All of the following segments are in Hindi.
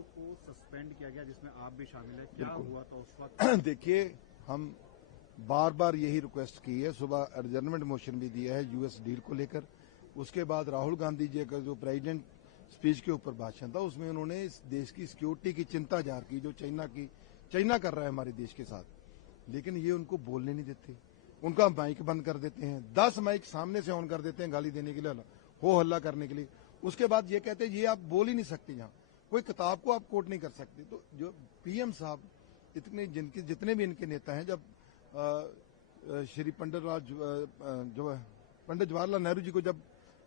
आयुक्तों को सस्पेंड किया गया, जिसमें आप भी शामिल है, क्या हुआ था उस वक्त? देखिए, हम बार बार यही रिक्वेस्ट की है, सुबह एडजर्नमेंट मोशन भी दिया है यूएस डील को लेकर। उसके बाद राहुल गांधी जी का जो प्रेसिडेंट स्पीच के ऊपर भाषण था, उसमें उन्होंने इस देश की सिक्योरिटी की चिंता जाहिर की, जो चाइना कर रहा है हमारे देश के साथ। लेकिन ये उनको बोलने नहीं देते, उनका माइक बंद कर देते हैं, 10 माइक सामने से ऑन कर देते हैं गाली देने के लिए, हो हल्ला करने के लिए। उसके बाद ये कहते हैं ये आप बोल ही नहीं सकते, यहाँ कोई किताब को आप कोट नहीं कर सकते। तो जो पीएम साहब जितने भी इनके नेता हैं, जब श्री पंडित जवाहरलाल नेहरू जी को जब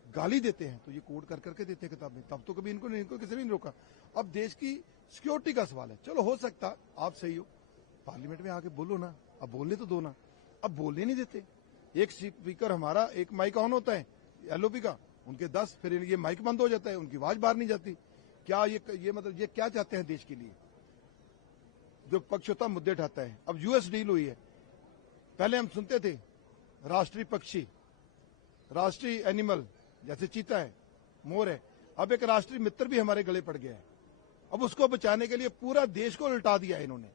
गाली देते हैं तो ये कोट कर करके देते हैं किताब में, तब तो कभी इनको किसी ने नहीं रोका। अब देश की सिक्योरिटी का सवाल है, चलो हो सकता आप सही हो, पार्लियामेंट में आके बोलो ना, अब बोलने तो दो ना। अब बोलने नहीं देते, एक स्पीकर हमारा, एक माइक ऑन होता है एलओपी का, उनके 10, फिर ये माइक बंद हो जाता है, उनकी आवाज बाहर नहीं जाती। क्या ये मतलब ये क्या चाहते हैं देश के लिए? जो पक्षता मुद्दे उठाता है। अब यूएस डील हुई है, पहले हम सुनते थे राष्ट्रीय पक्षी, राष्ट्रीय एनिमल जैसे चीता है, मोर है, अब एक राष्ट्रीय मित्र भी हमारे गले पड़ गया है। अब उसको बचाने के लिए पूरा देश को उल्टा दिया है इन्होंने,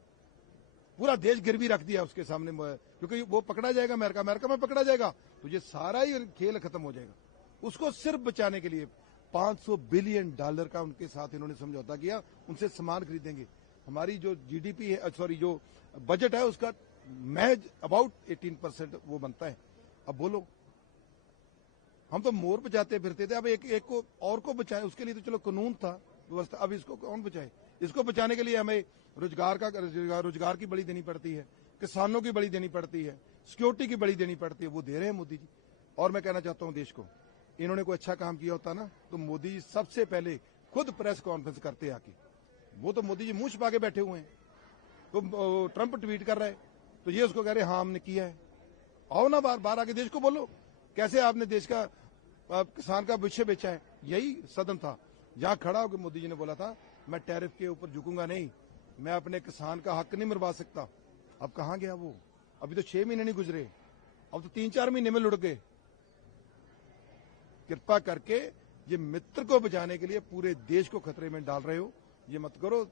पूरा देश गिरवी रख दिया उसके सामने, क्योंकि वो पकड़ा जाएगा, अमेरिका में पकड़ा जाएगा तो ये सारा ही खेल खत्म हो जाएगा। उसको सिर्फ बचाने के लिए $500 बिलियन का उनके साथ इन्होंने समझौता किया, उनसे सामान खरीदेंगे। हमारी जो जीडीपी है, सॉरी जो बजट है, उसका महज अबाउट 18% वो बनता है। अब बोलो, हम तो मोर बचाते फिरते थे, अब एक को और को बचाए, उसके लिए तो चलो कानून था, व्यवस्था, अब इसको कौन बचाए? इसको बचाने के लिए हमें रोजगार की बलि देनी पड़ती है, किसानों की बलि देनी पड़ती है, सिक्योरिटी की बलि देनी पड़ती है। वो दे रहे हैं मोदी जी। और मैं कहना चाहता हूं देश को, इन्होंने कोई अच्छा काम किया होता ना तो मोदी जी सबसे पहले खुद प्रेस कॉन्फ्रेंस करते आके। वो तो मोदी जी मुंह छिपा के बैठे हुए हैं, तो ट्रंप ट्वीट कर रहा है तो ये उसको कह रहे हाँ हमने किया है। आओ ना बार आके देश को बोलो, कैसे आपने देश का किसान का विषय बेचा है। यही सदन था जहां खड़ा होकर मोदी जी ने बोला था मैं टैरिफ के ऊपर झुकूंगा नहीं, मैं अपने किसान का हक नहीं मरवा सकता। अब कहां गया वो? अभी तो 6 महीने नहीं गुजरे, अब तो 3-4 महीने में लुढ़क गए। कृपा करके ये मित्र को बचाने के लिए पूरे देश को खतरे में डाल रहे हो, ये मत करो।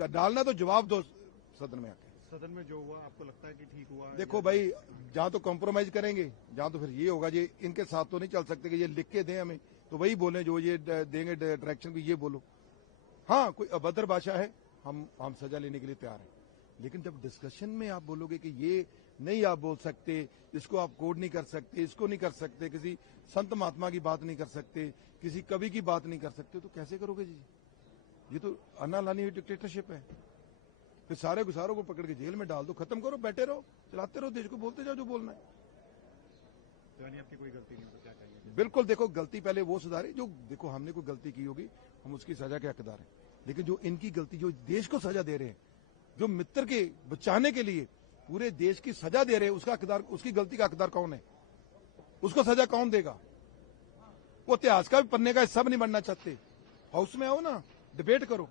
डालना तो जवाब दो सदन में आके। सदन में जो हुआ आपको लगता है कि ठीक हुआ? देखो भाई, जहां तो कॉम्प्रोमाइज करेंगे, जहां तो फिर ये होगा, ये इनके साथ तो नहीं चल सकते कि ये लिख के दें हमें, तो वही बोले जो ये देंगे डायरेक्शन भी ये बोलो। हाँ, कोई अभद्र भाषा है, हम सजा लेने के लिए तैयार हैं। लेकिन जब डिस्कशन में आप बोलोगे कि ये नहीं आप बोल सकते, इसको आप कोड नहीं कर सकते, इसको नहीं कर सकते, किसी संत महात्मा की बात नहीं कर सकते, किसी कवि की बात नहीं कर सकते, तो कैसे करोगे जी? ये तो अन्ना लानी हुई डिक्टेटरशिप है। फिर सारे गुसारों को पकड़ के जेल में डाल दो, खत्म करो, बैठे रहो, चलाते रहो देश को, बोलते जाओ जो बोलना है। यानी आपकी कोई गलती नहीं, तो क्या चाहिए? बिल्कुल, देखो गलती पहले वो सुधारे जो, देखो हमने कोई गलती की होगी, हम उसकी सजा के हकदार हैं। लेकिन जो इनकी गलती, जो देश को सजा दे रहे हैं, जो मित्र के बचाने के लिए पूरे देश की सजा दे रहे हैं, उसका हकदार, उसकी गलती का हकदार कौन है? उसको सजा कौन देगा? वो इतिहास का भी पन्ने का हिस्सा नहीं बनना चाहते। हाउस में आओ ना, डिबेट करो।